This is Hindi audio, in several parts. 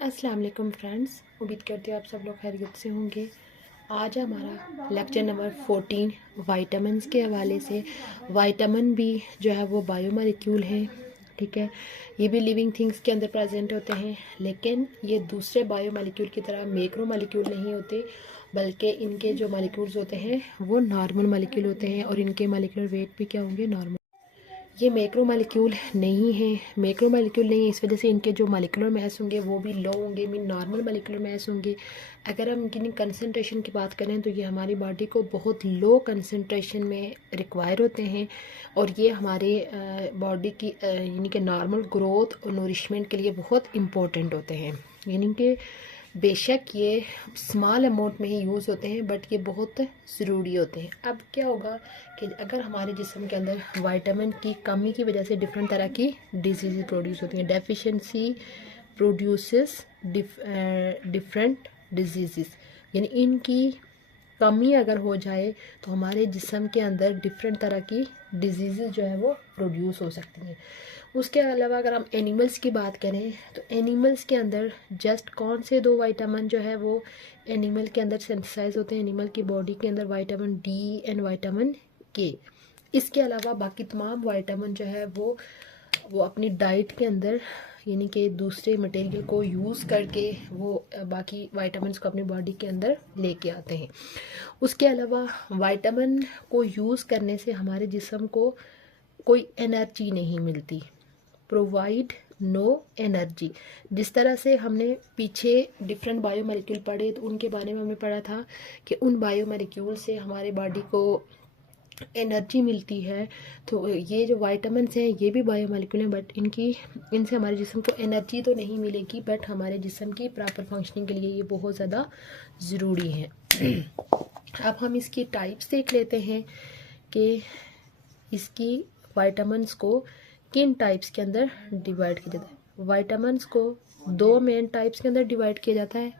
अस्सलाम वालेकुम फ्रेंड्स, उम्मीद करती हूँ आप सब लोग खैरियत से होंगे। आज हमारा लेक्चर नंबर 14 वाइटामिन्स के हवाले से। वाइटामिन भी जो है वो बायोमोलिक्यूल हैं, ठीक है। ये भी लिविंग थिंग्स के अंदर प्रेजेंट होते हैं, लेकिन ये दूसरे बायोमोलिक्यूल की तरह मैक्रो मोलिक्यूल नहीं होते, बल्कि इनके जो मोलिक्यूल्स होते हैं वो नॉर्मल मोलिक्यूल होते हैं और इनके मोलिकुलर वेट भी क्या होंगे, नॉर्मल। ये मैक्रो मालिक्यूल नहीं है, मैक्रो मालिक्यूल नहीं है, इस वजह से इनके जो मालिकुलर मैस होंगे वो भी लो होंगे, मीन नॉर्मल मालिकुलर मैस होंगे। अगर हम इनकी कंसनट्रेशन की बात करें तो ये हमारी बॉडी को बहुत लो कंसनट्रेशन में रिक्वायर होते हैं और ये हमारे बॉडी की यानी कि नॉर्मल ग्रोथ और नरिशमेंट के लिए बहुत इम्पोर्टेंट होते हैं। यानी कि बेशक ये स्मॉल अमाउंट में ही यूज़ होते हैं, बट ये बहुत ज़रूरी होते हैं। अब क्या होगा कि अगर हमारे जिस्म के अंदर विटामिन की कमी की वजह से डिफरेंट तरह की डिजीज़ प्रोड्यूस होती हैं, डेफिशिएंसी प्रोड्यूसेस डिफरेंट डिजीज़, यानी इनकी कमी अगर हो जाए तो हमारे जिस्म के अंदर डिफरेंट तरह की डिजीज़ जो है वो प्रोड्यूस हो सकती हैं। उसके अलावा अगर हम एनिमल्स की बात करें तो एनिमल्स के अंदर जस्ट कौन से दो विटामिन जो है वो एनिमल के अंदर सिंथेसाइज होते हैं, एनिमल की बॉडी के अंदर विटामिन डी एंड विटामिन के। इसके अलावा बाकी तमाम विटामिन जो है वो अपनी डाइट के अंदर यानी कि दूसरे मटेरियल को यूज़ करके वो बाकी विटामिन्स को अपनी बॉडी के अंदर लेके आते हैं। उसके अलावा विटामिन को यूज़ करने से हमारे जिस्म को कोई एनर्जी नहीं मिलती, प्रोवाइड नो एनर्जी। जिस तरह से हमने पीछे डिफरेंट बायोमोलिक्यूल पढ़े तो उनके बारे में हमने पढ़ा था कि उन बायोमोलिक्यूल से हमारे बॉडी को एनर्जी मिलती है, तो ये जो विटामिन्स हैं ये भी बायोमोलिक्यूल हैं, बट इनसे हमारे जिस्म को एनर्जी तो नहीं मिलेगी, बट हमारे जिस्म की प्रॉपर फंक्शनिंग के लिए ये बहुत ज़्यादा ज़रूरी है। अब हम इसकी टाइप्स देख लेते हैं कि इसकी विटामिन्स को किन टाइप्स के अंदर डिवाइड किया जाता है। विटामिन्स को दो मेन टाइप्स के अंदर डिवाइड किया जाता है।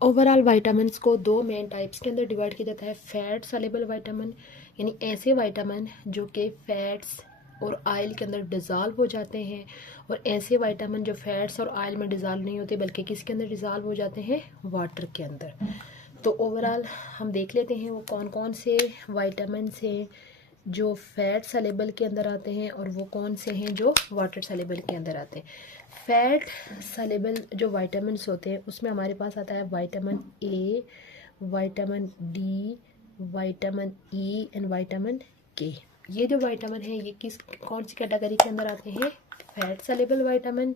ओवरऑल विटामिन्स को दो मेन टाइप्स के अंदर डिवाइड किया जाता है। फैट सॉल्युबल विटामिन, यानी ऐसे विटामिन जो कि फैट्स और ऑयल के अंदर डिज़ोल्व हो जाते हैं, और ऐसे विटामिन जो फैट्स और ऑयल में डिज़ोल्व नहीं होते बल्कि किसके अंदर डिज़ोल्व हो जाते हैं, वाटर के अंदर। तो ओवरऑल हम देख लेते हैं वो कौन कौन से विटामिन्स हैं जो फैट सॉल्युबल के अंदर आते हैं और वो कौन से हैं जो वाटर सॉल्युबल के अंदर आते हैं। फैट सॉल्युबल जो विटामिन्स होते हैं उसमें हमारे पास आता है vitamin A, vitamin D, vitamin E and vitamin के। ये जो विटामिन है ये कौन सी कैटेगरी के अंदर आते हैं, फैट सॉल्युबल विटामिन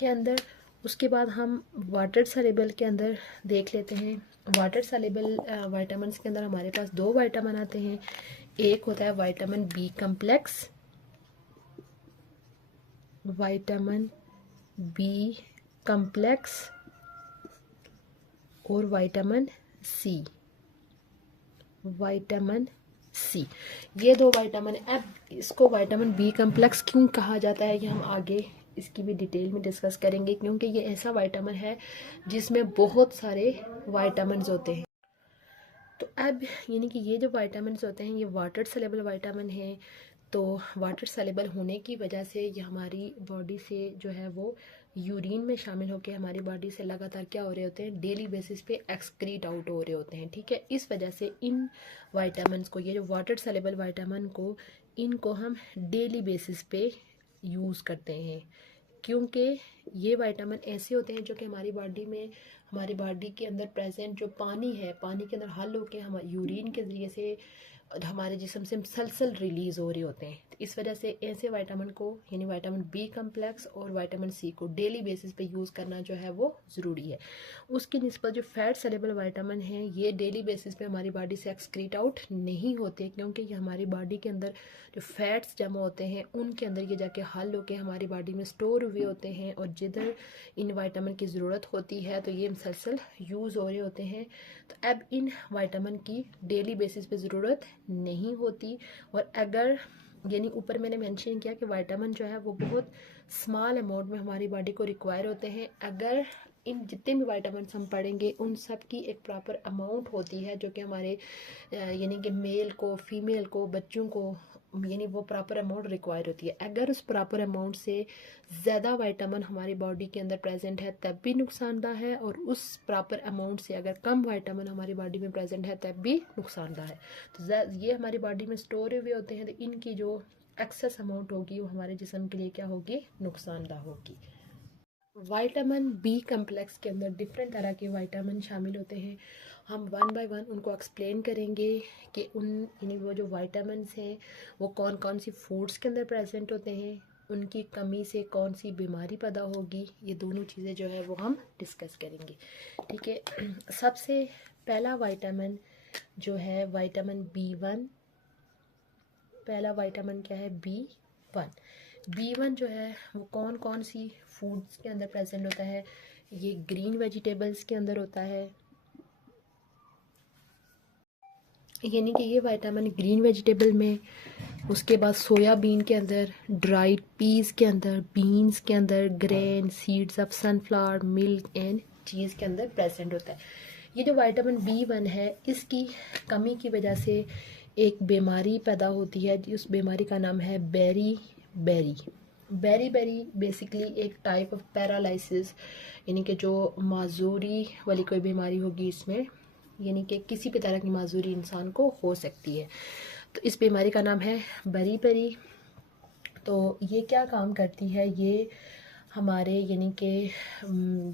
के अंदर। उसके बाद हम वाटर सॉल्युबल के अंदर देख लेते हैं। वाटर सॉल्युबल विटामिन्स के अंदर हमारे पास दो विटामिन आते हैं। एक होता है vitamin B complex, vitamin B complex और विटामिन सी, विटामिन सी। ये दो विटामिन। अब इसको विटामिन बी कम्प्लेक्स क्यों कहा जाता है ये हम आगे इसकी भी डिटेल में डिस्कस करेंगे, क्योंकि ये ऐसा विटामिन है जिसमें बहुत सारे विटामिन होते हैं। तो अब यानी कि ये जो विटामिन होते हैं ये वाटर सॉल्युबल विटामिन हैं। तो वाटर सॉल्युबल होने की वजह से ये हमारी बॉडी से जो है वो यूरिन में शामिल होकर हमारी बॉडी से लगातार क्या हो रहे होते हैं, डेली बेसिस पे एक्सक्रीट आउट हो रहे होते हैं, ठीक है। इस वजह से इन विटामिन्स को, ये जो वाटर सॉल्युबल विटामिन को, इनको हम डेली बेसिस पे यूज़ करते हैं, क्योंकि ये विटामिन ऐसे होते हैं जो कि हमारी बॉडी के अंदर प्रेजेंट जो पानी है, पानी के अंदर हल होकर हम यूरिन के ज़रिए से हमारे जिस्म से मसलसल रिलीज़ हो रहे होते हैं। तो इस वजह से ऐसे विटामिन को यानी विटामिन बी कम्प्लेक्स और विटामिन सी को डेली बेसिस पे यूज़ करना जो है वो ज़रूरी है। उसकी निस्बत जो फैट सॉल्युबल विटामिन है ये डेली बेसिस पे हमारी बॉडी से एक्सक्रीट आउट नहीं होते, क्योंकि ये हमारी बॉडी के अंदर जो फैट्स जमा होते हैं उनके अंदर ये जाके हल होकर हमारी बॉडी में स्टोर हुए होते हैं, और जिधर इन विटामिन की ज़रूरत होती है तो ये मसलसल यूज़ हो रहे होते हैं। तो अब इन विटामिन की डेली बेसिस पे ज़रूरत नहीं होती। और अगर यानी ऊपर मैंने मेंशन किया कि विटामिन जो है वो बहुत स्मॉल अमाउंट में हमारी बॉडी को रिक्वायर होते हैं। अगर इन जितने भी विटामिन हम पढ़ेंगे उन सब की एक प्रॉपर अमाउंट होती है जो कि हमारे यानी कि मेल को, फीमेल को, बच्चों को यानी वो प्रॉपर अमाउंट रिक्वायर होती है। अगर उस प्रॉपर अमाउंट से ज़्यादा विटामिन हमारी बॉडी के अंदर प्रेजेंट है तब भी नुकसानदाह है, और उस प्रॉपर अमाउंट से अगर कम विटामिन हमारी बॉडी में प्रेजेंट है तब भी नुकसानदाह है। तो ये हमारी बॉडी में स्टोर हुए होते हैं, तो इनकी जो एक्सेस अमाउंट होगी वो हमारे जिस्म के लिए क्या होगी, नुकसानदाह होगी। विटामिन बी कम्प्लेक्स के अंदर डिफरेंट तरह के विटामिन शामिल होते हैं। हम वन बाय वन उनको एक्सप्लेन करेंगे कि वो जो विटामिन्स हैं वो कौन कौन सी फूड्स के अंदर प्रेजेंट होते हैं, उनकी कमी से कौन सी बीमारी पैदा होगी, ये दोनों चीज़ें जो है वो हम डिस्कस करेंगे। ठीक है, सबसे पहला विटामिन जो है विटामिन B1। पहला विटामिन क्या है, B1। B1 जो है वो कौन कौन सी फूड्स के अंदर प्रेजेंट होता है, ये ग्रीन वेजिटेबल्स के अंदर होता है, यानी कि ये विटामिन ग्रीन वेजिटेबल में, उसके बाद सोयाबीन के अंदर, ड्राइड पीस के अंदर, बीन्स के अंदर, grain, seeds of sunflower, milk and cheese के अंदर प्रेजेंट होता है। ये जो विटामिन B1 है इसकी कमी की वजह से एक बीमारी पैदा होती है, उस बीमारी का नाम है बेरी बेरी बेसिकली एक टाइप ऑफ पैरालिसिस, यानी कि जो माजूरी वाली कोई बीमारी होगी इसमें, यानी कि किसी भी तरह की माजूरी इंसान को हो सकती है। तो इस बीमारी का नाम है बेरी। तो ये क्या काम करती है, ये हमारे यानी कि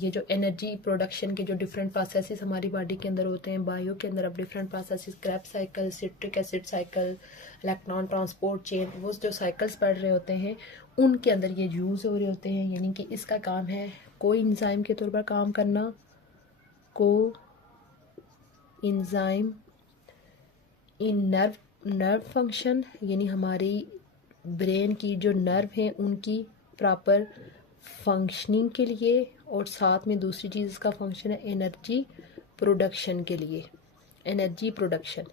ये जो एनर्जी प्रोडक्शन के जो डिफरेंट प्रोसेसेस हमारी बॉडी के अंदर होते हैं, बायो के अंदर अब different processes, Krebs cycle, citric acid cycle, electron transport chain, वो जो साइकिल्स पढ़ रहे होते हैं उनके अंदर ये यूज़ हो रहे होते हैं। यानी कि इसका काम है कोई इंजाइम के तौर पर काम करना, इंजाइम इन नर्व फंक्शन, यानी हमारी ब्रेन की जो नर्व हैं उनकी प्रॉपर फंक्शनिंग के लिए, और साथ में दूसरी चीज़ इसका फंक्शन है एनर्जी प्रोडक्शन के लिए। एनर्जी प्रोडक्शन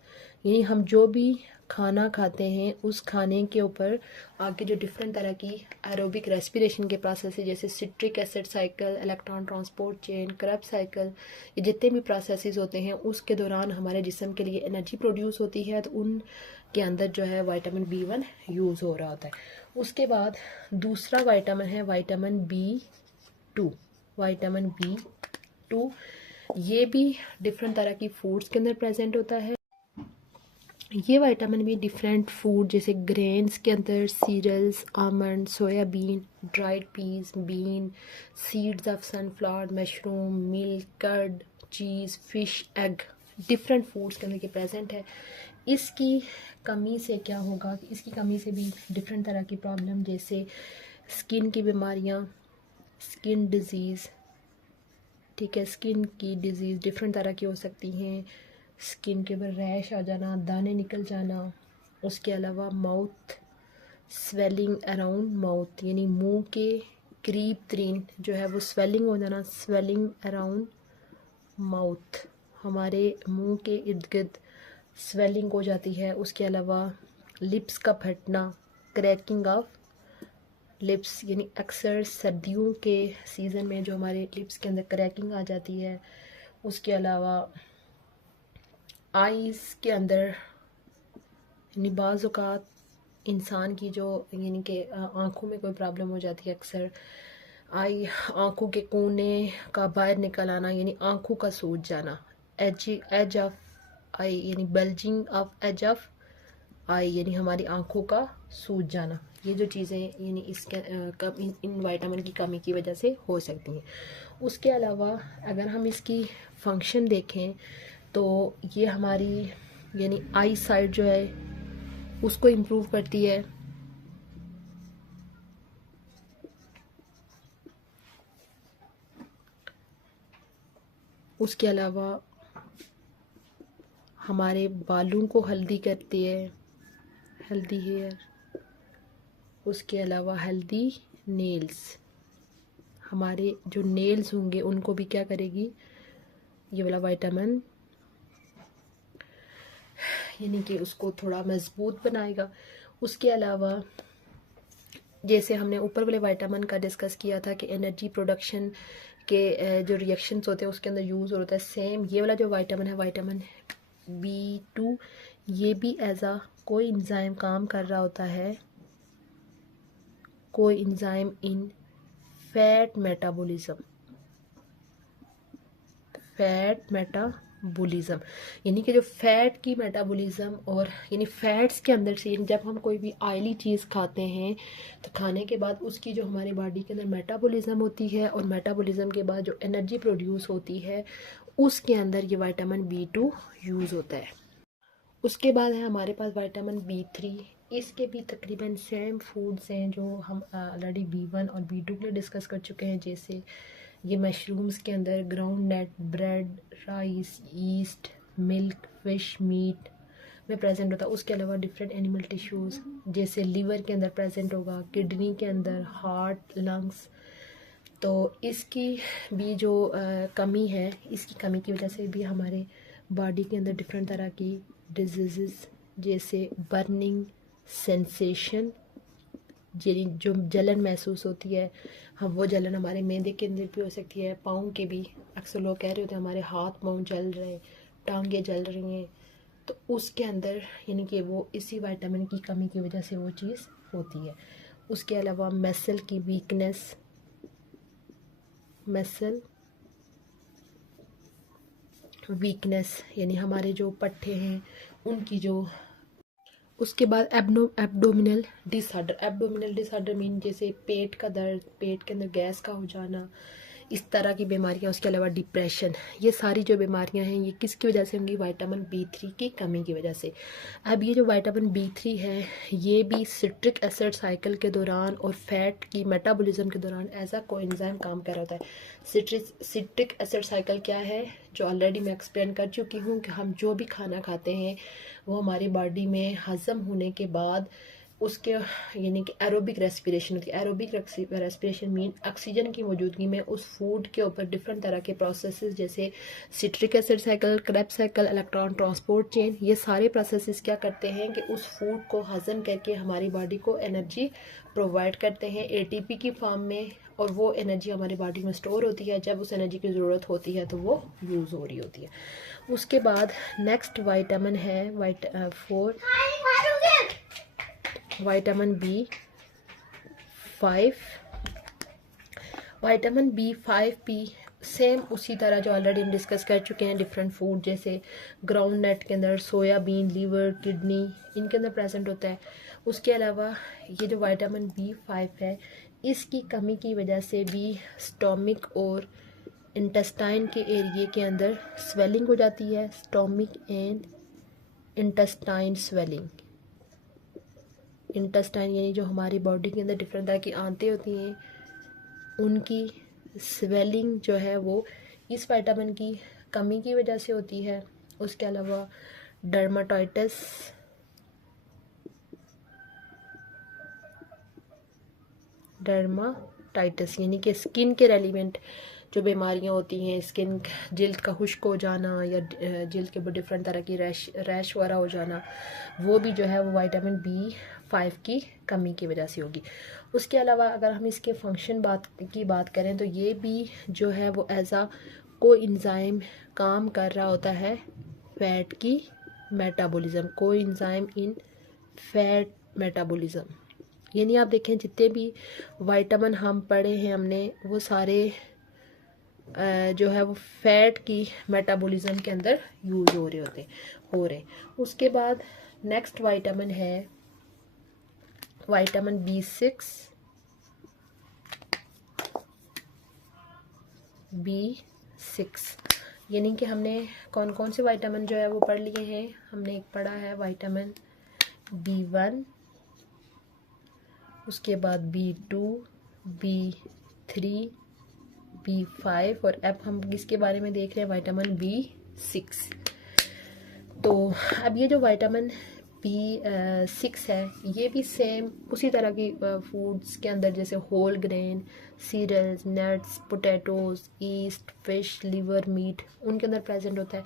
यानी हम जो भी खाना खाते हैं उस खाने के ऊपर आगे जो डिफरेंट तरह की एरोबिक रेस्पिरेशन के प्रोसेस है, जैसे citric acid cycle, electron transport chain, Krebs cycle, ये जितने भी प्रोसेसेस होते हैं उसके दौरान हमारे जिस्म के लिए एनर्जी प्रोड्यूस होती है, तो उन के अंदर जो है विटामिन B1 यूज़ हो रहा होता है। उसके बाद दूसरा विटामिन है विटामिन B2। विटामिन B2 ये भी डिफरेंट तरह की फूड्स के अंदर प्रेजेंट होता है। ये विटामिन भी डिफरेंट फूड जैसे ग्रेन्स के अंदर, cereals, almond, soybean, dried peas, bean, seeds of sunflower, mushroom, milk, curd, cheese, fish, egg, different foods के अंदर के प्रेजेंट है। इसकी कमी से क्या होगा, इसकी कमी से भी डिफरेंट तरह की प्रॉब्लम जैसे स्किन की बीमारियां, स्किन डिजीज़, ठीक है, स्किन की डिजीज़ डिफरेंट तरह की हो सकती हैं। स्किन के ऊपर रैश आ जाना, दाने निकल जाना, उसके अलावा माउथ स्वेलिंग अराउंड माउथ, यानी मुंह के करीब तरीन जो है वो स्वेलिंग हो जाना, स्वेलिंग अराउंड माउथ, हमारे मुंह के इर्द गिर्द स्वेलिंग हो जाती है। उसके अलावा लिप्स का फटना, क्रैकिंग ऑफ लिप्स, यानी अक्सर सर्दियों के सीज़न में जो हमारे लिप्स के अंदर क्रैकिंग आ जाती है। उसके अलावा आईज़ के अंदर यानी बाज़ औक़ात इंसान की जो यानी कि आँखों में कोई प्रॉब्लम हो जाती है, अक्सर आँखों के कोने का बाहर निकल आना, यानी आँखों का सूज जाना, एज ऑफ आई यानी बल्जिंग ऑफ एज ऑफ आई, यानी हमारी आँखों का सूज जाना, ये जो चीज़ें यानी इसके इन विटामिन की कमी की वजह से हो सकती हैं। उसके अलावा अगर हम इसकी फंक्शन देखें तो ये हमारी यानी आई साइड जो है उसको इम्प्रूव करती है। उसके अलावा हमारे बालों को हेल्दी करती है, हेल्दी हेयर। उसके अलावा हेल्दी नेल्स, हमारे जो नेल्स होंगे उनको भी क्या करेगी ये वाला विटामिन, यानी कि उसको थोड़ा मजबूत बनाएगा। उसके अलावा जैसे हमने ऊपर वाले विटामिन का डिस्कस किया था कि एनर्जी प्रोडक्शन के जो रिएक्शंस होते हैं उसके अंदर यूज़ होता है, सेम ये वाला जो विटामिन है विटामिन B2 ये भी एज आ कोई इंजाइम काम कर रहा होता है, कोई इंजाइम इन फैट मेटाबॉलिज्म। फैट मेटाबॉलिज्म यानी कि जो फैट की मेटाबॉलिज्म, और यानी फैट्स के अंदर से जब हम कोई भी ऑयली चीज़ खाते हैं तो खाने के बाद उसकी जो हमारी बॉडी के अंदर मेटाबॉलिज्म होती है, और मेटाबॉलिज्म के बाद जो एनर्जी प्रोड्यूस होती है उसके अंदर ये विटामिन B2 यूज़ होता है। उसके बाद है हमारे पास विटामिन B3। इसके भी तकरीबन सेम फूड्स हैं जो हम ऑलरेडी B1 और B2 के लिए डिस्कस कर चुके हैं, जैसे ये मशरूम्स के अंदर ground nut, bread, rice, yeast, milk, fish, meat में प्रेजेंट होता है। उसके अलावा डिफरेंट एनिमल टिश्यूज़ जैसे लीवर के अंदर प्रेजेंट होगा, किडनी के अंदर, हार्ट, लंग्स। तो इसकी भी जो कमी है, इसकी कमी की वजह से भी हमारे बॉडी के अंदर डिफरेंट तरह की डिजीज़ जैसे बर्निंग सेंसेशन, जो जलन महसूस होती है, हम वो जलन हमारे मैदे के अंदर भी हो सकती है, पाँव के भी। अक्सर लोग कह रहे होते हैं हमारे हाथ पाँव जल रहे हैं, टांगें जल रही हैं, तो उसके अंदर यानी कि वो इसी विटामिन की कमी की वजह से वो चीज़ होती है। उसके अलावा मसल की वीकनेस, मसल वीकनेस यानी हमारे जो पट्टे हैं उनकी जो। उसके बाद abdominal disorder. Abdominal disorder mean जैसे पेट का दर्द, पेट के अंदर गैस का हो जाना, इस तरह की बीमारियां। उसके अलावा डिप्रेशन, ये सारी जो बीमारियां हैं ये किसकी वजह से होंगी? विटामिन B3 की कमी की वजह से। अब ये जो विटामिन B3 है ये भी सिट्रिक एसिड साइकिल के दौरान और फैट की मेटाबॉलिज्म के दौरान एज अ कोएंजाइम काम कर रहा होता है। सिट्रिक एसिड साइकिल क्या है, जो ऑलरेडी मैं एक्सप्लेन कर चुकी हूँ कि हम जो भी खाना खाते हैं वो हमारी बॉडी में हज़म होने के बाद उसके यानी कि एरोबिक रेस्पिरेशन होती है। एरोबिक रेस्पिरेशन मीन ऑक्सीजन की मौजूदगी में उस फूड के ऊपर डिफरेंट तरह के प्रोसेसेस जैसे citric acid cycle, Krebs cycle, electron transport chain, ये सारे प्रोसेसेस क्या करते हैं कि उस फूड को हज़म करके हमारी बॉडी को एनर्जी प्रोवाइड करते हैं ATP की फॉर्म में, और वो एनर्जी हमारी बॉडी में स्टोर होती है। जब उस एनर्जी की ज़रूरत होती है तो वो यूज़ हो रही होती है। उसके बाद नेक्स्ट विटामिन है 4 विटामिन B5। विटामिन B5 भी सेम उसी तरह जो ऑलरेडी हम डिस्कस कर चुके हैं, डिफरेंट फूड जैसे ग्राउंड नट के अंदर, सोयाबीन, लीवर, किडनी, इनके अंदर प्रेजेंट होता है। उसके अलावा ये जो विटामिन B5 है इसकी कमी की वजह से भी स्टोमिक और इंटेस्टाइन के एरिए के अंदर स्वेलिंग हो जाती है। Stomach and intestine swelling. Intestine यानी जो हमारी बॉडी के अंदर डिफरेंट तरह की आंतें होती हैं उनकी स्वेलिंग जो है वो इस विटामिन की कमी की वजह से होती है। उसके अलावा डर्माटाइटिस, यानी कि स्किन के रेलिवेंट जो बीमारियां होती हैं, स्किन जिल्द का खुश्क हो जाना या जिल्द के ऊपर डिफरेंट तरह की रैश वगैरह हो जाना, वो भी जो है वो विटामिन B5 की कमी की वजह से होगी। उसके अलावा अगर हम इसके फंक्शन की बात करें तो ये भी जो है वो एज आ कोएंजाइम काम कर रहा होता है फैट की मेटाबॉलिज्म। कोएंजाइम इन फैट मेटाबॉलिज्म यानी आप देखें जितने भी विटामिन हम पढ़े हैं हमने वो सारे जो है वो फैट की मेटाबॉलिज्म के अंदर यूज़ हो रहे। उसके बाद नेक्स्ट विटामिन है विटामिन B6। यानी कि हमने कौन कौन से विटामिन जो है वो पढ़ लिए हैं। हमने एक पढ़ा है विटामिन B1, उसके बाद B2, B3, B5 और अब हम इसके बारे में देख रहे हैं विटामिन B6। तो अब ये जो विटामिन B6 है ये भी सेम उसी तरह की फूड्स के अंदर जैसे whole grain, cereals, nuts, potatoes, yeast, fish, liver, meat, उनके अंदर प्रेजेंट होता है।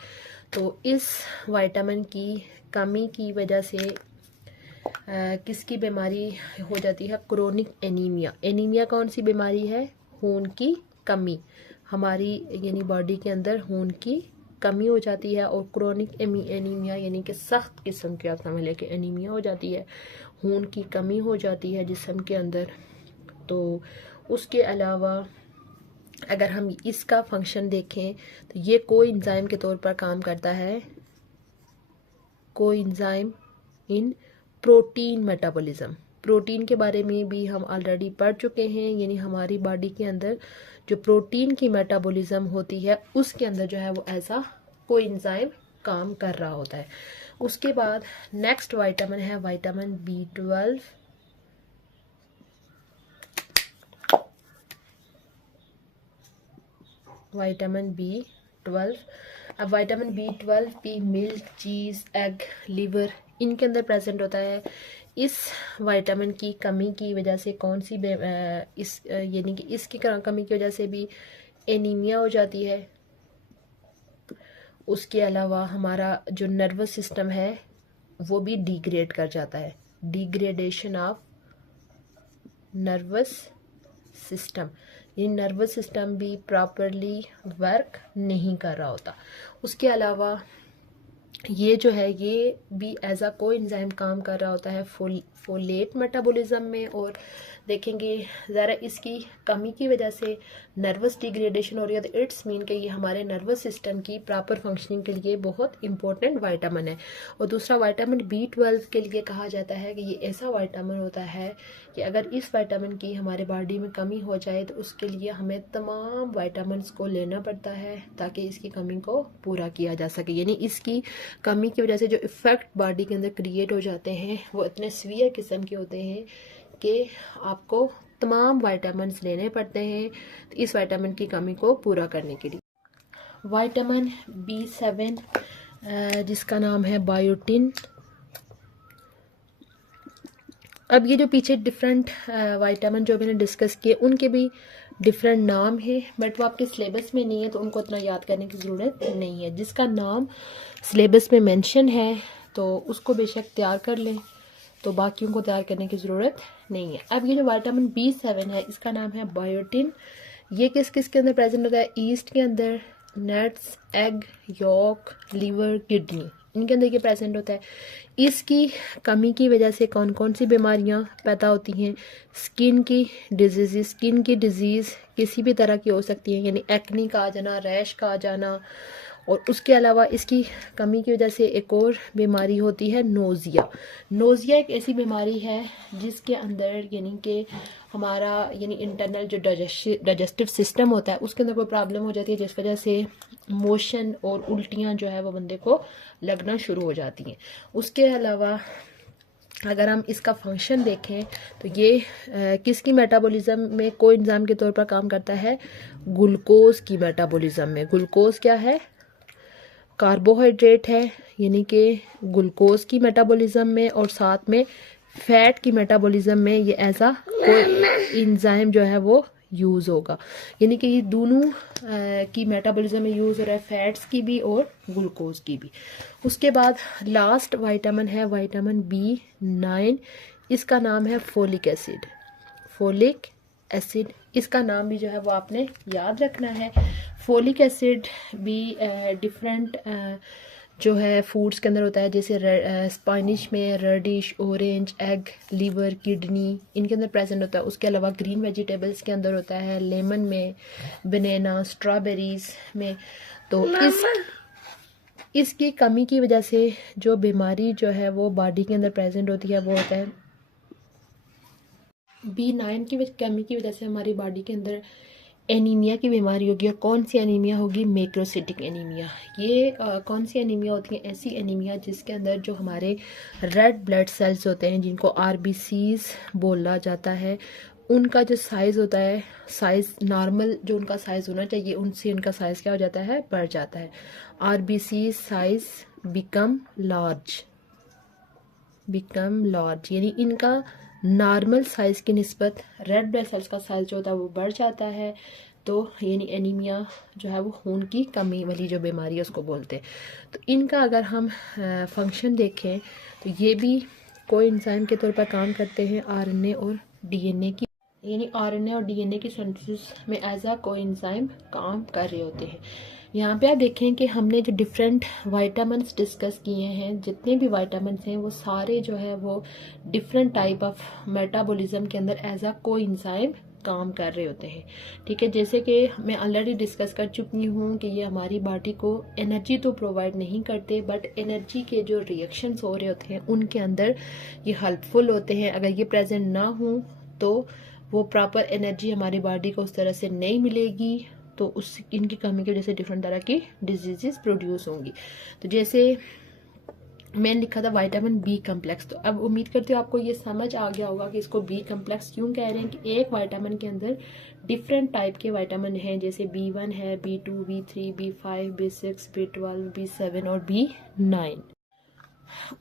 तो इस विटामिन की कमी की वजह से किसकी बीमारी हो जाती है? Chronic anaemia. एनीमिया कौन सी बीमारी है? खून की कमी। हमारी यानी बॉडी के अंदर खून की कमी हो जाती है और क्रोनिक एनीमिया यानी कि सख्त किस्म के आप समझ लें कि एनीमिया हो जाती है, खून की कमी हो जाती है जिस्म के अंदर। तो उसके अलावा अगर हम इसका फंक्शन देखें तो ये कोएंजाइम के तौर पर काम करता है, कोएंजाइम इन प्रोटीन मेटाबॉलिज्म। प्रोटीन के बारे में भी हम ऑलरेडी पढ़ चुके हैं, यानी हमारी बॉडी के अंदर जो प्रोटीन की मेटाबॉलिज्म होती है उसके अंदर जो है वो ऐसा कोएंजाइम काम कर रहा होता है। उसके बाद नेक्स्ट विटामिन है विटामिन B12। विटामिन B12, अब विटामिन B12 भी मिल्क, चीज़, एग, लीवर इनके अंदर प्रेजेंट होता है। इस विटामिन की कमी की वजह से कौन सी यानी कि इसकी कमी की वजह से भी एनीमिया हो जाती है। उसके अलावा हमारा जो नर्वस सिस्टम है वो भी डिग्रेड कर जाता है, डिग्रेडेशन ऑफ नर्वस सिस्टम, ये नर्वस सिस्टम भी प्रॉपरली वर्क नहीं कर रहा होता। उसके अलावा ये जो है ये भी एज अ कोएंजाइम काम कर रहा होता है फोलेट मेटाबॉलिज्म में। और देखेंगे ज़रा इसकी कमी की वजह से नर्वस डिग्रेडेशन हो रही है, तो इट्स मीन कि ये हमारे नर्वस सिस्टम की प्रॉपर फंक्शनिंग के लिए बहुत इंपॉर्टेंट विटामिन है। और दूसरा विटामिन B12 के लिए कहा जाता है कि ये ऐसा विटामिन होता है कि अगर इस विटामिन की हमारे बॉडी में कमी हो जाए तो उसके लिए हमें तमाम विटामिन्स को लेना पड़ता है ताकि इसकी कमी को पूरा किया जा सके। यानी इसकी कमी की वजह से जो इफ़ेक्ट बॉडी के अंदर क्रिएट हो जाते हैं वो इतने सीवियर किस्म के होते हैं कि आपको तमाम विटामिन्स लेने पड़ते हैं तो इस विटामिन की कमी को पूरा करने के लिए। विटामिन B7 जिसका नाम है बायोटिन। अब ये जो पीछे डिफरेंट विटामिन जो मैंने डिस्कस किए उनके भी डिफरेंट नाम है, बट वो आपके सिलेबस में नहीं है तो उनको इतना याद करने की ज़रूरत नहीं है। जिसका नाम सिलेबस में मेंशन है तो उसको बेशक तैयार कर लें, तो बाकियों को तैयार करने की ज़रूरत नहीं है। अब ये जो विटामिन B7 है इसका नाम है बायोटिन। ये किस किस के अंदर प्रेजेंट होता है? ईस्ट के अंदर, nuts, egg, yolk, liver, kidney, इनके अंदर ये प्रेजेंट होता है। इसकी कमी की वजह से कौन कौन सी बीमारियां पैदा होती हैं? स्किन की डिजीज़ किसी भी तरह की हो सकती है, यानी एक्नी का आ जाना, रैश का आ जाना। और उसके अलावा इसकी कमी की वजह से एक और बीमारी होती है नोज़िया। नोज़िया एक ऐसी बीमारी है जिसके अंदर यानी कि हमारा यानी इंटरनल जो डाइजेस्टिव सिस्टम होता है उसके अंदर कोई प्रॉब्लम हो जाती है जिस वजह से मोशन और उल्टियाँ जो है वो बंदे को लगना शुरू हो जाती हैं। उसके अलावा अगर हम इसका फंक्शन देखें तो ये किसकी मेटाबॉलिज्म में कोएंजाइम के तौर पर काम करता है? ग्लूकोज की मेटाबॉलिज्म में। ग्लूकोज क्या है? कार्बोहाइड्रेट है, यानी कि ग्लूकोज की मेटाबॉलिज्म में और साथ में फैट की मेटाबॉलिज्म में ये ऐसा कोई एंजाइम जो है वो यूज़ होगा। यानी कि ये दोनों की मेटाबॉलिज्म में यूज़ हो रहा है, फैट्स की भी और ग्लूकोज की भी। उसके बाद लास्ट विटामिन है विटामिन B9। इसका नाम है फोलिक एसिड। फोलिक एसिड इसका नाम भी जो है वो आपने याद रखना है। फोलिक एसिड भी डिफरेंट जो है फूड्स के अंदर होता है, जैसे स्पाइनिश में radish, orange, egg, liver, kidney इनके अंदर प्रेजेंट होता है। उसके अलावा ग्रीन वेजिटेबल्स के अंदर होता है, लेमन में, बनाना, स्ट्रॉबेरीज में। तो इसकी कमी की वजह से जो बीमारी जो है वो बॉडी के अंदर प्रेजेंट होती है वो होता है B9 की कमी की वजह से हमारी बॉडी के अंदर एनीमिया की बीमारी होगी। और कौन सी एनीमिया होगी? Macrocytic anaemia. ये कौन सी एनीमिया होती है? ऐसी एनीमिया जिसके अंदर जो हमारे रेड ब्लड सेल्स होते हैं जिनको RBCs बोला जाता है, उनका जो साइज़ होता है, साइज़ नॉर्मल जो उनका साइज़ होना चाहिए उनसे उनका साइज़ क्या हो जाता है? बढ़ जाता है। RBC साइज़ बिकम लार्ज, यानी इनका नॉर्मल साइज़ की निस्बत रेड ब्लड सेल्स का साइज़ जो होता है वो बढ़ जाता है। तो यानी एनीमिया जो है वो खून की कमी वाली जो बीमारी है उसको बोलते हैं। तो इनका अगर हम फंक्शन देखें तो ये भी कोएंजाइम के तौर पर काम करते हैं RNA और DNA की, यानी RNA और DNA की सिंथेसिस में एज अ कोएंजाइम काम कर रहे होते हैं। यहाँ पे आप देखें कि हमने जो डिफरेंट वाइटामिन्स डिस्कस किए हैं, जितने भी वाइटामिन्स हैं वो सारे जो है वो डिफरेंट टाइप ऑफ मेटाबॉलिज्म के अंदर एज अ कोएंजाइम काम कर रहे होते हैं। ठीक है, जैसे कि मैं ऑलरेडी डिस्कस कर चुकी हूँ कि ये हमारी बॉडी को एनर्जी तो प्रोवाइड नहीं करते, बट एनर्जी के जो रिएक्शंस हो रहे होते हैं उनके अंदर ये हेल्पफुल होते हैं। अगर ये प्रेजेंट ना हो तो वो प्रॉपर एनर्जी हमारी बॉडी को उस तरह से नहीं मिलेगी, तो उस इनकी कमी की वजह से डिफरेंट तरह की डिजीजेस प्रोड्यूस होंगी। तो जैसे मैंने लिखा था विटामिन बी कम्प्लेक्स, तो अब उम्मीद करती हूँ आपको ये समझ आ गया होगा कि इसको बी कम्प्लेक्स क्यों कह रहे हैं, कि एक विटामिन के अंदर डिफरेंट टाइप के विटामिन हैं, जैसे B1 है, B2, B3, B5, B6, B12, B7 और B9।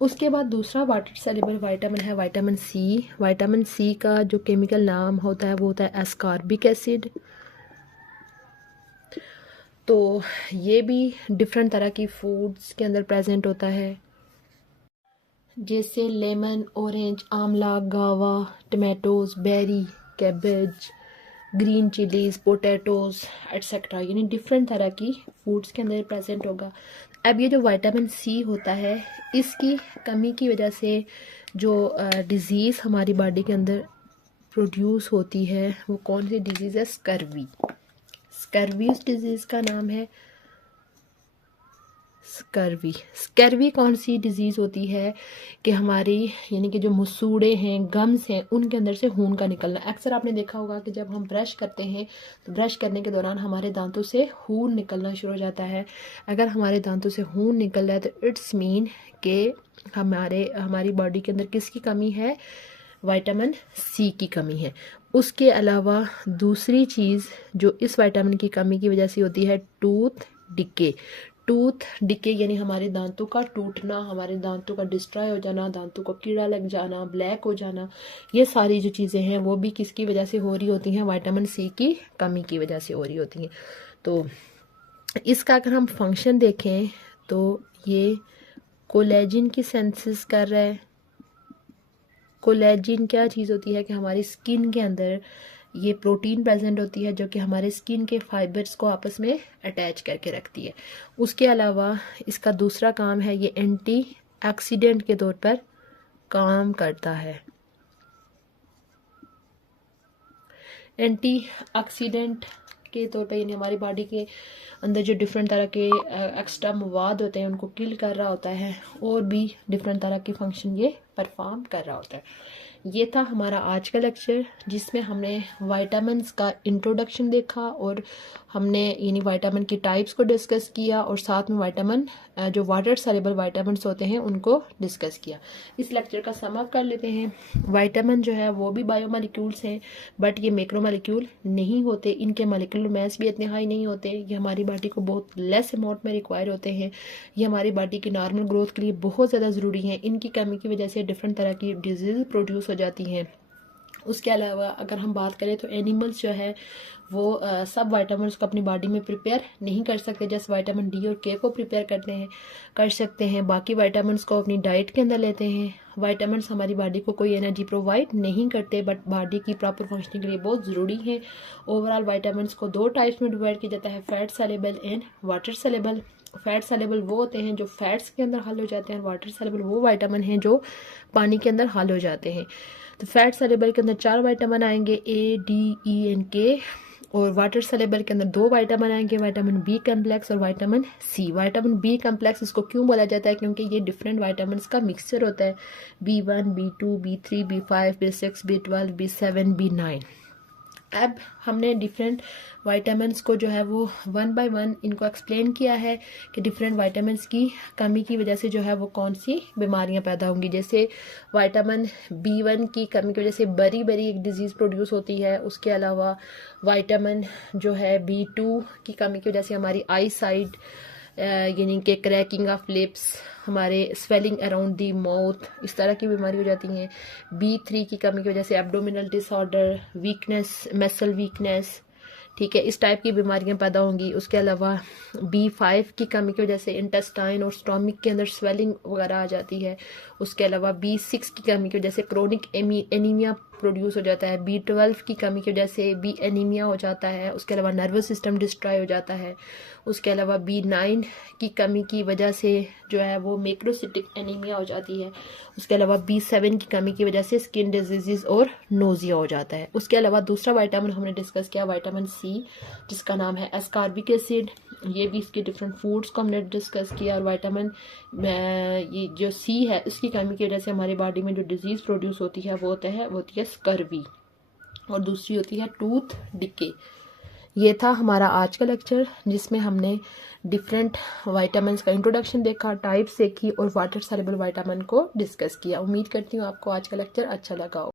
उसके बाद दूसरा वाटर सॉल्युबल विटामिन है विटामिन सी। विटामिन सी का जो केमिकल नाम होता है वो होता है एस्कॉर्बिक एसिड। तो ये भी डिफरेंट तरह की फूड्स के अंदर प्रेजेंट होता है, जैसे lemon, orange, amla, guava, tomatoes, berry, cabbage, green chillies, potatoes etcetera, यानी डिफरेंट तरह की फूड्स के अंदर प्रेजेंट होगा। अब ये जो विटामिन सी होता है, इसकी कमी की वजह से जो डिज़ीज़ हमारी बॉडी के अंदर प्रोड्यूस होती है वो कौन सी डिज़ीज़ है? स्कर्वी। स्कर्वी उस डिज़ीज़ का नाम है। स्कर्वी। स्कर्वी कौन सी डिज़ीज़ होती है कि हमारी यानी कि जो मसूड़े हैं, गम्स हैं, उनके अंदर से खून का निकलना। अक्सर आपने देखा होगा कि जब हम ब्रश करते हैं तो ब्रश करने के दौरान हमारे दांतों से खून निकलना शुरू हो जाता है। अगर हमारे दांतों से खून निकल रहा है तो इट्स मीन कि हमारी बॉडी के अंदर किसकी कमी है? विटामिन सी की कमी है। उसके अलावा दूसरी चीज़ जो इस विटामिन की कमी की वजह से होती है, टूथ डिके। टूथ डिके यानी हमारे दांतों का टूटना, हमारे दांतों का डिस्ट्रॉय हो जाना, दांतों को कीड़ा लग जाना, ब्लैक हो जाना, ये सारी जो चीज़ें हैं वो भी किसकी वजह से हो रही होती हैं? विटामिन सी की कमी की वजह से हो रही होती हैं। तो इसका अगर हम फंक्शन देखें तो ये कोलेजिन की सिंथेसिस कर रहा है। कोलेजिन क्या चीज़ होती है कि हमारी स्किन के अंदर ये प्रोटीन प्रेजेंट होती है जो कि हमारे स्किन के फाइबर्स को आपस में अटैच करके रखती है। उसके अलावा इसका दूसरा काम है, ये एंटी ऑक्सीडेंट के तौर पर काम करता है। एंटी ऑक्सीडेंट के तौर पर यानी हमारी बॉडी के अंदर जो डिफरेंट तरह के एक्स्ट्रा मवाद होते हैं उनको किल कर रहा होता है, और भी डिफरेंट तरह के फंक्शन ये परफॉर्म कर रहा होता है। ये था हमारा आज का लेक्चर, जिसमें हमने विटामिन्स का इंट्रोडक्शन देखा और हमने यानी विटामिन की टाइप्स को डिस्कस किया, और साथ में विटामिन जो वाटर सॉल्युबल विटामिन्स होते हैं उनको डिस्कस किया। इस लेक्चर का सम अप कर लेते हैं। विटामिन जो है वो भी बायोमोलिक्यूल्स हैं, बट ये मैक्रोमोलिक्यूल नहीं होते, इनके मोलिकुलर मास भी इतने हाई नहीं होते, ये हमारी बॉडी को बहुत लेस अमाउंट में रिक्वायर होते हैं, ये हमारी बॉडी की नॉर्मल ग्रोथ के लिए बहुत ज़्यादा ज़रूरी है। इनकी कमी की वजह से डिफरेंट तरह की डिजीज़ प्रोड्यूस हो जाती हैं। उसके अलावा अगर हम बात करें तो एनिमल्स जो है वो सब विटामिन्स को अपनी बॉडी में प्रिपेयर नहीं कर सकते, जैसे विटामिन डी और के को प्रिपेयर कर सकते हैं, बाकी विटामिन्स को अपनी डाइट के अंदर लेते हैं। विटामिन्स हमारी बॉडी को कोई एनर्जी प्रोवाइड नहीं करते, बट बॉडी की प्रॉपर फंक्शनिंग के लिए बहुत ज़रूरी है। ओवरऑल विटामिन्स को दो टाइप्स में डिवाइड किया जाता है, fat soluble and water soluble. Fat soluble वो होते हैं जो फैट्स के अंदर हल हो जाते हैं, वाटर सॉल्युबल वो विटामिन हैं जो पानी के अंदर हल हो जाते हैं। तो फैट सॉल्युबल के अंदर 4 विटामिन आएंगे, ए, डी, ई एंड के, और वाटर सॉल्युबल के अंदर 2 विटामिन आएंगे, विटामिन बी कम्प्लेक्स और vitamin C. Vitamin B complex इसको क्यों बोला जाता है? क्योंकि ये डिफरेंट विटामिन का मिक्सचर होता है, B1, B2, B3, B5, B6, B12, B7, B9। अब हमने डिफरेंट विटामिन्स को जो है वो 1 बाय 1 इनको एक्सप्लेन किया है कि डिफरेंट विटामिन्स की कमी की वजह से जो है वो कौन सी बीमारियां पैदा होंगी। जैसे विटामिन B1 की कमी की वजह से बरी एक डिजीज़ प्रोड्यूस होती है। उसके अलावा विटामिन जो है B2 की कमी की वजह से हमारी आई साइट यानी कि क्रैकिंग ऑफ लिप्स, हमारे स्वेलिंग अराउंड दी माउथ, इस तरह की बीमारी हो जाती हैं। B3 की कमी की वजह से abdominal disorder, weakness, muscle weakness, ठीक है, इस टाइप की बीमारियां पैदा होंगी। उसके अलावा B5 की कमी की वजह से इंटेस्टाइन और स्टोमिक के अंदर स्वेलिंग वगैरह आ जाती है। उसके अलावा B6 की कमी की वजह से क्रोनिक एनीमिया प्रोड्यूस हो जाता है, B12 की कमी की वजह से बी एनीमिया हो जाता है, उसके अलावा नर्वस सिस्टम डिस्ट्रॉय हो जाता है, उसके अलावा B9 की कमी की वजह से जो है वो मैक्रोसिटिक एनीमिया हो जाती है, उसके अलावा B7 की कमी की वजह से स्किन डिजीज़ और नोजिया हो जाता है। उसके अलावा दूसरा विटामिन हमने डिस्कस किया विटामिन C, जिसका नाम है एस्कॉर्बिक एसिड। ये भी इसके डिफरेंट फूड्स को हमने डिस्कस किया। और विटामिन ये जो C है इसकी कमी की वजह से हमारी बॉडी में जो डिजीज़ प्रोड्यूस होती है वो होती है स्कर्वी, और दूसरी होती है टूथ डिके। ये था हमारा आज का लेक्चर, जिसमें हमने डिफरेंट विटामिन्स का इंट्रोडक्शन देखा, टाइप्स देखी और वाटर सॉल्युबल विटामिन को डिस्कस किया। उम्मीद करती हूँ आपको आज का लेक्चर अच्छा लगा हो।